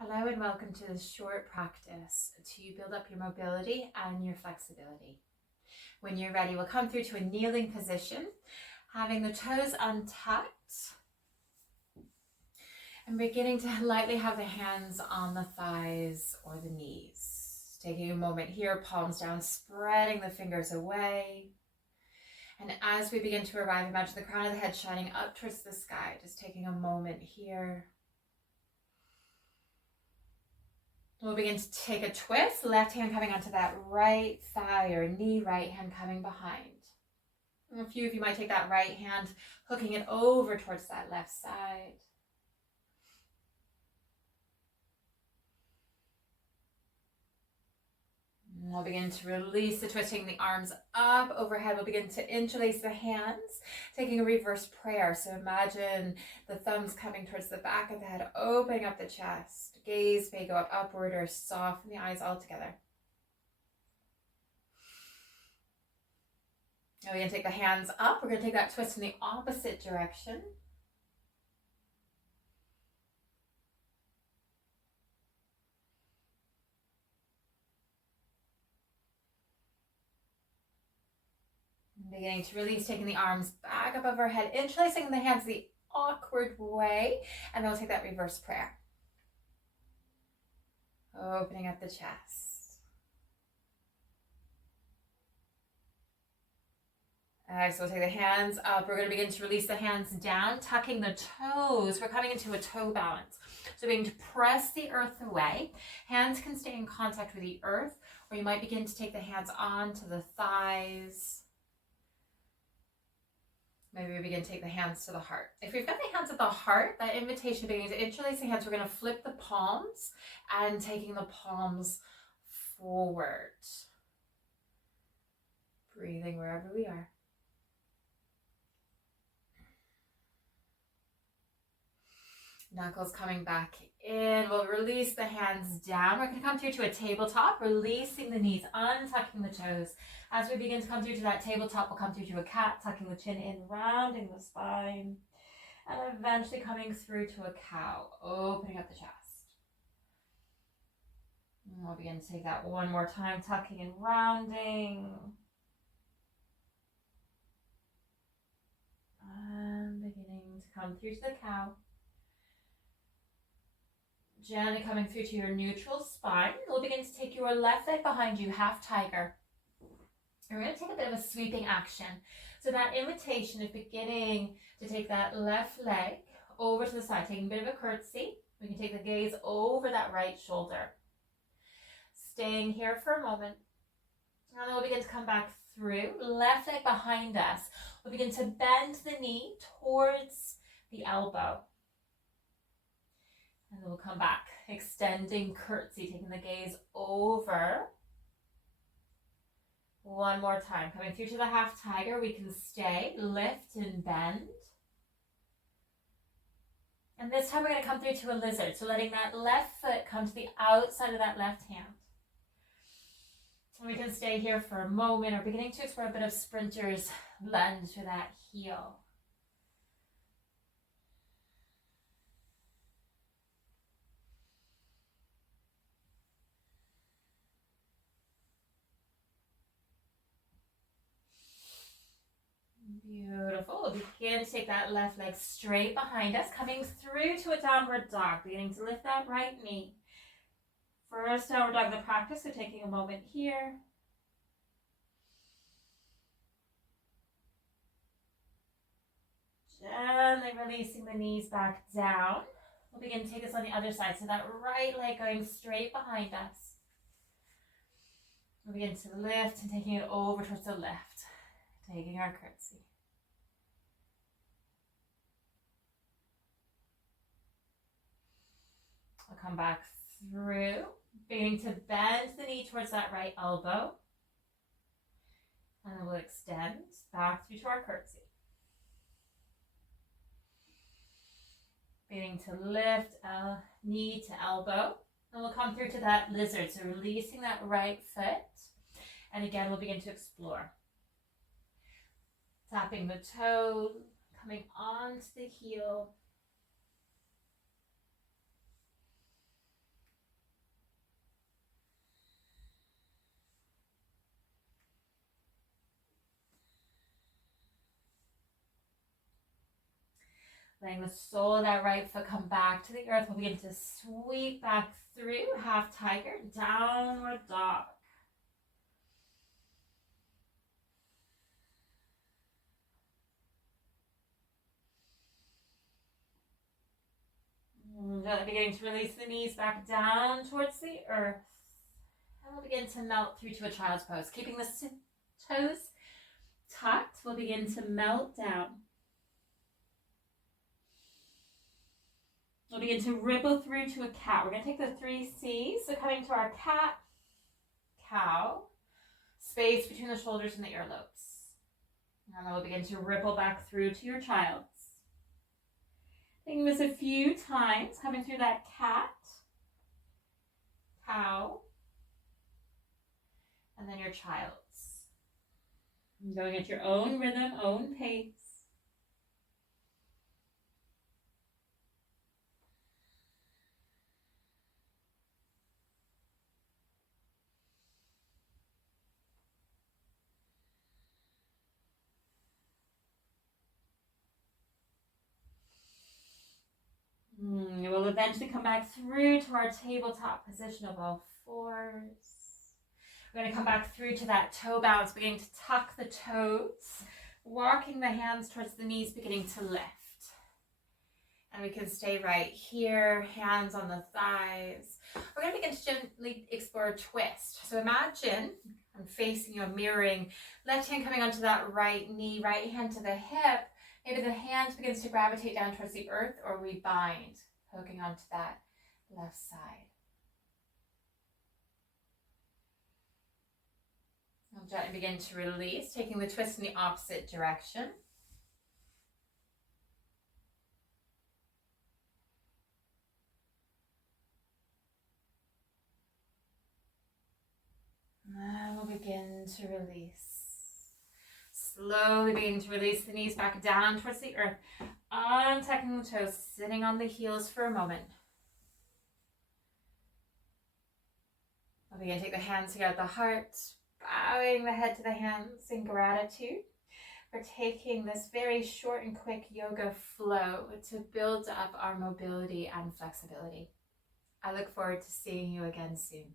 Hello and welcome to this short practice to build up your mobility and your flexibility. When you're ready, we'll come through to a kneeling position, having the toes untucked and beginning to lightly have the hands on the thighs or the knees. Taking a moment here, palms down, spreading the fingers away. And as we begin to arrive, imagine the crown of the head shining up towards the sky. Just taking a moment here. We'll begin to take a twist, left hand coming onto that right thigh or knee, right hand coming behind. And a few of you might take that right hand, hooking it over towards that left side. And we'll begin to release the twisting the arms up overhead. We'll begin to interlace the hands, taking a reverse prayer. So imagine the thumbs coming towards the back of the head, opening up the chest. Gaze may go up upward or soften the eyes altogether. Now we're going to take the hands up. We're going to take that twist in the opposite direction. Beginning to release, taking the arms back up overhead, interlacing the hands the awkward way, and then we'll take that reverse prayer. Opening up the chest. So we'll take the hands up. We're going to begin to release the hands down, tucking the toes. We're coming into a toe balance. So beginning to press the earth away. Hands can stay in contact with the earth, or you might begin to take the hands onto the thighs. Maybe we begin to take the hands to the heart. If we've got the hands at the heart, that invitation beginning to interlace the hands, we're going to flip the palms and taking the palms forward. Breathing wherever we are. Knuckles coming back in. We'll release the hands down. We're going to come through to a tabletop, releasing the knees, untucking the toes. As we begin to come through to that tabletop, we'll come through to a cat, tucking the chin in, rounding the spine, and eventually coming through to a cow, opening up the chest. And we'll begin to take that one more time, tucking and rounding. And beginning to come through to the cow. Gently coming through to your neutral spine. We'll begin to take your left leg behind you, half tiger. And we're going to take a bit of a sweeping action. So that invitation of beginning to take that left leg over to the side, taking a bit of a curtsy. We can take the gaze over that right shoulder. Staying here for a moment. And then we'll begin to come back through. Left leg behind us. We'll begin to bend the knee towards the elbow. And then we'll come back, extending curtsy, taking the gaze over. One more time, coming through to the half tiger, we can stay, lift and bend. And this time we're going to come through to a lizard, so letting that left foot come to the outside of that left hand. And we can stay here for a moment, or beginning to explore a bit of sprinter's lunge for that heel. Beautiful. We'll begin to take that left leg straight behind us, coming through to a downward dog, beginning to lift that right knee. First downward dog of the practice, so taking a moment here. Gently releasing the knees back down. We'll begin to take this on the other side, so that right leg going straight behind us. We'll begin to lift and taking it over towards the left, taking our curtsy. I'll come back through, beginning to bend the knee towards that right elbow. And then we'll extend back through to our curtsy. Beginning to lift knee to elbow. And we'll come through to that lizard, so releasing that right foot. And again, we'll begin to explore. Tapping the toe, coming onto the heel. Letting the sole of that right foot come back to the earth. We'll begin to sweep back through half tiger, downward dog. Beginning to release the knees back down towards the earth. And we'll begin to melt through to a child's pose. Keeping the toes tucked, we'll begin to melt down. We'll begin to ripple through to a cat. We're going to take the 3 C's. So coming to our cat, cow, space between the shoulders and the earlobes. And then we'll begin to ripple back through to your child's. Taking this a few times, coming through that cat, cow, and then your child's. And going at your own rhythm, own pace. We'll eventually come back through to our tabletop position of all fours. We're going to come back through to that toe bounce, beginning to tuck the toes, walking the hands towards the knees, beginning to lift. And we can stay right here, hands on the thighs. We're going to begin to gently explore a twist. So imagine I'm facing you, mirroring, left hand coming onto that right knee, right hand to the hip. Maybe the hand begins to gravitate down towards the earth, or we bind, poking onto that left side. I'll gently begin to release, taking the twist in the opposite direction. And we'll begin to release. Slowly begin to release the knees back down towards the earth. Untucking the toes, sitting on the heels for a moment. We'll begin to take the hands together at the heart, bowing the head to the hands in gratitude for taking this very short and quick yoga flow to build up our mobility and flexibility. I look forward to seeing you again soon.